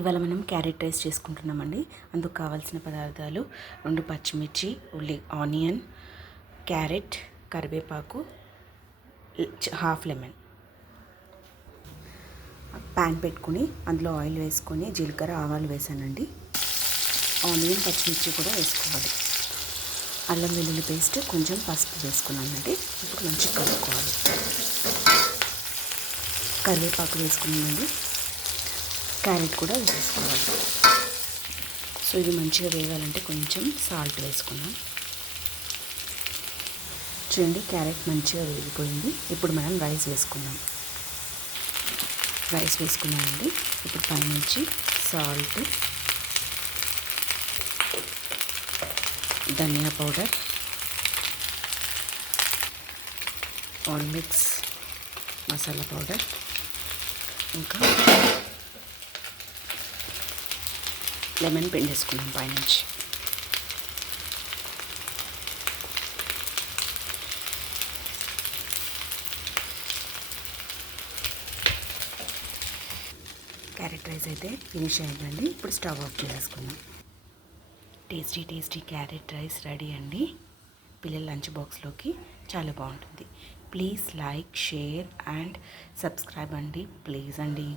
ఇవాళ మనం carrot rice చేసుకుంటున్నామండి. అందుకు కావాల్సిన పదార్థాలు 2 పచ్చిమిర్చి, ఆనియన్, క్యారెట్, కరివేపాకు, హాఫ్ లెమన్. ప్యాన్ పెట్టుకుని అందులో ఆయిల్ వేసుకొని జీలకర్ర ఆవాలు వేసానండి. ఆనియన్ పచ్చిమిర్చి కూడా వేసుకోవాలి. అల్లం వెల్లుల్లి పేస్ట్, కొంచెం పసుపు వేసుకున్నానండి. ఇప్పుడు మంచిగా కలుపుకోవాలి. కరివేపాకు వేసుకున్నానండి. క్యారెట్ కూడా వేసుకోవాలి. సో ఇది మంచిగా వేగాలంటే కొంచెం సాల్ట్ వేసుకున్నాం. చూడండి, క్యారెట్ మంచిగా వేగిపోయింది. ఇప్పుడు మనం రైస్ వేసుకున్నాం. రైస్ వేసుకున్నామండి. ఇప్పుడు పైనుంచి సాల్ట్, ధనియా powder, all mix masala powder, ఇంకా లెమన్ పిండేసుకున్నాం పైనుంచి. క్యారెట్ రైస్ అయితే ఫినిష్ అయిందండి. ఇప్పుడు స్టవ్ ఆఫ్ చేసుకుందాం. Tasty tasty carrot rice ready అండి. పిల్లల లంచ్ బాక్స్లోకి చాలా బాగుంటుంది. Please like, share and subscribe అండి. ప్లీజ్ అండి.